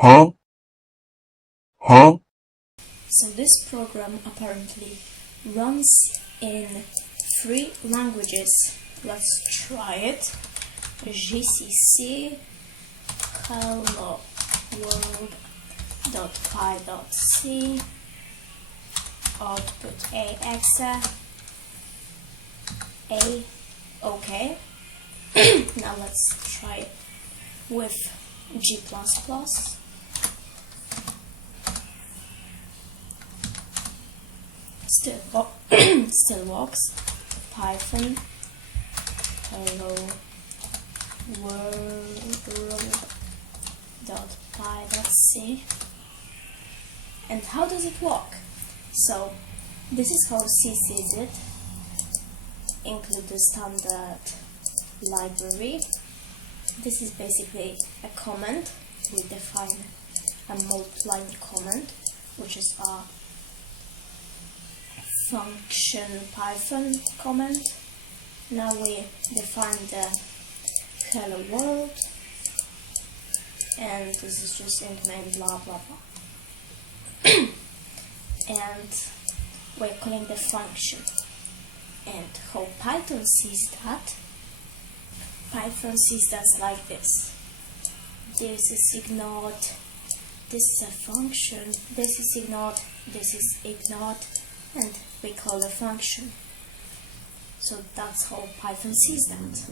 Huh? Huh? So this program apparently runs in 3 languages. Let's try it. GCC hello world.py.c output AXA A. Okay. Now let's try it with G++. Still works. Python hello world.py.c. And how does it work? So this is how C sees it. Include the standard library. This is basically a command. We define a multi-line command, which is a function Python command. Now we define the hello world, and this is just int main blah blah blah. And we're calling the function. And how Python sees that? Python sees that like this. This is ignored, this is a function, this is ignored, this is ignored, and we call the function. So that's how Python sees that.